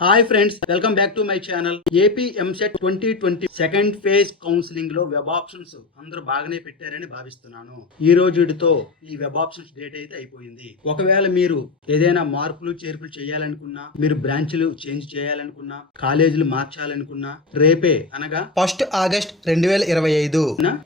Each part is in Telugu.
Hi friends welcome back to my channel AP EAMCET twenty twenty second phase కౌన్సిలింగ్లో వెబ్ ఆప్షన్స్ అందరూ బాగానే పెట్టారని భావిస్తున్నాను. ఈ రోజుతో ఈ వెబ్ ఆప్షన్స్ డేట్ అయితే అయిపోయింది. ఒకవేళ మీరు ఏదైనా మార్పులు చేర్పులు చేయాలనుకున్నా మీరు బ్రాంచ్లు చేంజ్ చేయాలనుకున్నా కాలేజీలు మార్చాలనుకున్నా రేపే అనగా ఫస్ట్ ఆగస్ట్ రెండు వేల ఇరవై ఐదు.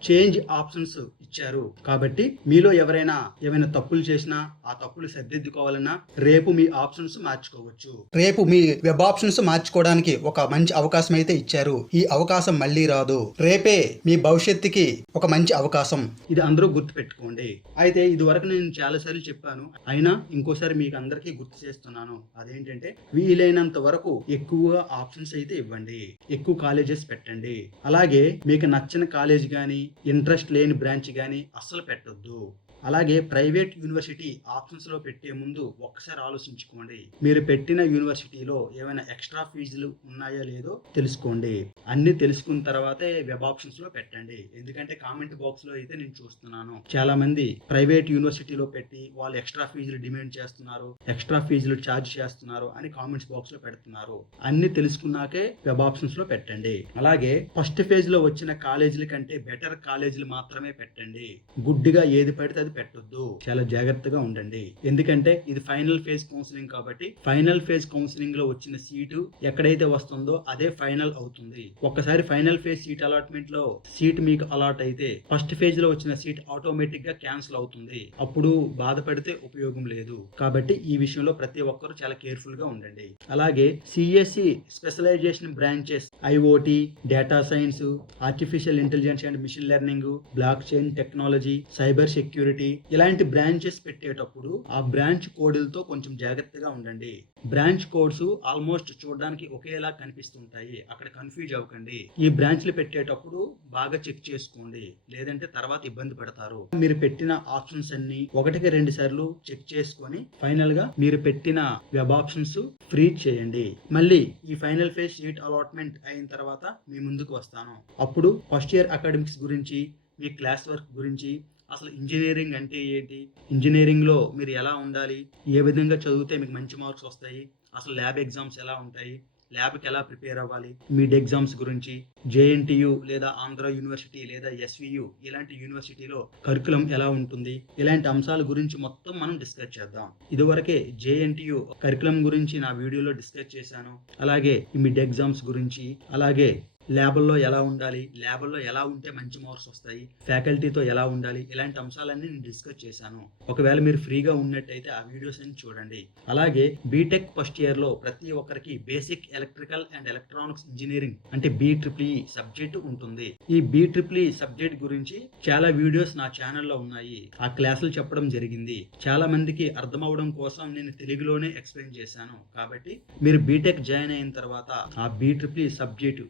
చేంజ్ ఆప్షన్స్ ఇచ్చారు. కాబట్టి మీలో ఎవరైనా ఏమైనా తప్పులు చేసినా ఆ తప్పులు సరిదిద్దుకోవాలన్నా రేపు మీ ఆప్షన్స్ మార్చుకోవచ్చు. రేపు మీ వెబ్ ఆప్షన్స్ మార్చుకోవడానికి ఒక మంచి అవకాశం అయితే ఇచ్చారు. ఈ అవకాశం మళ్ళీ రాదు. రేపే మీ భవిష్యత్తుకి ఒక మంచి అవకాశం. ఇది అందరూ గుర్తు పెట్టుకోండి అయితే ఇది వరకు నేను చాలా సార్లు చెప్పాను. అయినా ఇంకోసారి మీకు అందరికీ గుర్తు చేస్తున్నాను. అదేంటంటే వీలైనంత వరకు ఎక్కువగా ఆప్షన్స్ అయితే ఇవ్వండి. ఎక్కువ కాలేజెస్ పెట్టండి. అలాగే మీకు నచ్చిన కాలేజ్ కానీ ఇంట్రెస్ట్ లేని బ్రాంచ్ కానీ అస్సలు పెట్టొద్దు. అలాగే ప్రైవేట్ యూనివర్సిటీ ఆప్షన్స్లో పెట్టే ముందు ఒక్కసారి ఆలోచించుకోండి. మీరు పెట్టిన యూనివర్సిటీలో ఏమైనా ఎక్స్ట్రా ఫీజులు ఉన్నాయో లేదో తెలుసుకోండి. అన్ని తెలుసుకున్న తర్వాతే వెబ్ ఆప్షన్స్లో పెట్టండి. ఎందుకంటే కామెంట్ బాక్స్లో అయితే నేను చూస్తున్నాను. చాలా మంది ప్రైవేట్ యూనివర్సిటీలో పెట్టి వాళ్ళు ఎక్స్ట్రా ఫీజులు డిమాండ్ చేస్తున్నారు ఎక్స్ట్రా ఫీజులు ఛార్జ్ చేస్తున్నారు అని కామెంట్స్ బాక్స్లో పెడుతున్నారు. అన్ని తెలుసుకున్నాకే వెబ్ ఆప్షన్స్లో పెట్టండి. అలాగే ఫస్ట్ ఫేజ్లో వచ్చిన కాలేజీల కంటే బెటర్ కాలేజీలు మాత్రమే పెట్టండి. గుడ్డిగా ఏది పడితే అది పెట్టొద్దు. చాలా జాగ్రత్తగా ఉండండి. ఎందుకంటే ఇది ఫైనల్ ఫేజ్ కౌన్సిలింగ్ కాబట్టి ఫైనల్ ఫేజ్ కౌన్సిలింగ్లో వచ్చిన సీటు ఎక్కడైతే వస్తుందో అదే ఫైనల్ అవుతుంది. ఒక్కసారి ఫైనల్ ఫేజ్ సీట్ అలాట్మెంట్లో సీట్ మీకు అలాట్ అయితే ఫస్ట్ ఫేజ్లో వచ్చిన సీట్ ఆటోమేటిక్గా క్యాన్సిల్ అవుతుంది. అప్పుడు బాధపడితే ఉపయోగం లేదు. కాబట్టి ఈ విషయంలో ప్రతి ఒక్కరు చాలా కేర్ఫుల్గా ఉండండి. అలాగే CSC specialization branches IoT data science artificial intelligence and machine learning blockchain technology cyber security ఇలాంటి బ్రాంచెస్ పెట్టేటప్పుడు ఆ బ్రాంచ్ కోడ్లతో కొంచెం జాగ్రత్తగా ఉండండి. బ్రాంచ్ కోడ్స్ ఆల్మోస్ట్ చూడడానికి ఒకేలా కనిపిస్తుంటాయి. అక్కడ కన్ఫ్యూజ్ అవ్వకండి. ఈ బ్రాంచ్లు పెట్టేటప్పుడు బాగా చెక్ చేసుకోండి. లేదంటే తర్వాత ఇబ్బంది పడతారు. మీరు పెట్టిన ఆప్షన్స్ అన్ని ఒకటికి రెండు సార్లు చెక్ చేసుకొని ఫైనల్గా మీరు పెట్టిన వెబ్ ఆప్షన్స్ ఫ్రీ చేయండి. మళ్ళీ ఈ ఫైనల్ ఫేజ్ సీట్ అలాట్మెంట్ అయిన తర్వాత మీ ముందుకు వస్తాను. అప్పుడు ఫస్ట్ ఇయర్ అకాడమిక్స్ గురించి మీ క్లాస్ వర్క్ గురించి అసలు ఇంజనీరింగ్ అంటే ఏంటి? ఇంజనీరింగ్లో మీరు ఎలా ఉండాలి? ఏ విధంగా చదివితే మీకు మంచి మార్క్స్ వస్తాయి? అసలు ల్యాబ్ ఎగ్జామ్స్ ఎలా ఉంటాయి? ల్యాబ్కి ఎలా ప్రిపేర్ అవ్వాలి? మిడ్ ఎగ్జామ్స్ గురించి జేఎన్టీయు లేదా ఆంధ్ర యూనివర్సిటీ లేదా ఎస్వియు ఇలాంటి యూనివర్సిటీలో కరికులం ఎలా ఉంటుంది? ఇలాంటి అంశాల గురించి మొత్తం మనం డిస్కస్ చేద్దాం. ఇదివరకే జేఎన్టీయు కరికులం గురించి నా వీడియోలో డిస్కస్ చేశాను. అలాగే మిడ్ ఎగ్జామ్స్ గురించి అలాగే ల్యాబుల్లో ఎలా ఉండాలి ల్యాబుల్లో ఎలా ఉంటే మంచి మార్క్స్ వస్తాయి ఫ్యాకల్టీతో ఎలా ఉండాలి ఇలాంటి అంశాలన్నీ నేను డిస్కస్ చేశాను. ఒకవేళ మీరు ఫ్రీగా ఉన్నట్టయితే ఆ వీడియోస్ అని చూడండి. అలాగే బీటెక్ ఫస్ట్ ఇయర్లో ప్రతి ఒక్కరికి basic electrical and electronics engineering అంటే బీ ట్రిపుల్ సబ్జెక్ట్ ఉంటుంది. ఈ బీ ట్రిపుల్ సబ్జెక్ట్ గురించి చాలా వీడియోస్ నా ఛానల్లో ఉన్నాయి. ఆ క్లాసులు చెప్పడం జరిగింది. చాలా మందికి అర్థం అవడం కోసం నేను తెలుగులోనే ఎక్స్ప్లెయిన్ చేశాను. కాబట్టి మీరు బీటెక్ జాయిన్ అయిన తర్వాత ఆ బీ ట్రిపుల్ సబ్జెక్ట్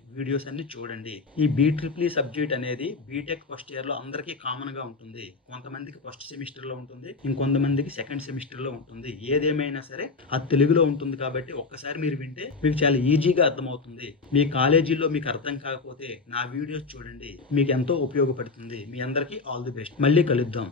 వీడియోస్ అన్ని చూడండి. ఈ బీ ట్రిప్లీ సబ్జెక్ట్ అనేది బీటెక్ ఫస్ట్ ఇయర్లో అందరికీ కామన్గా ఉంటుంది. కొంతమందికి ఫస్ట్ సెమిస్టర్లో ఉంటుంది. ఇంకొంతమందికి సెకండ్ సెమిస్టర్లో ఉంటుంది. ఏదేమైనా సరే అది తెలుగులో ఉంటుంది కాబట్టి ఒక్కసారి మీరు వింటే మీకు చాలా ఈజీగా అర్థమవుతుంది. మీ కాలేజీలో మీకు అర్థం కాకపోతే నా వీడియోస్ చూడండి. మీకు ఎంతో ఉపయోగపడుతుంది. మీ అందరికీ ఆల్ ది బెస్ట్. మళ్ళీ కలుద్దాం.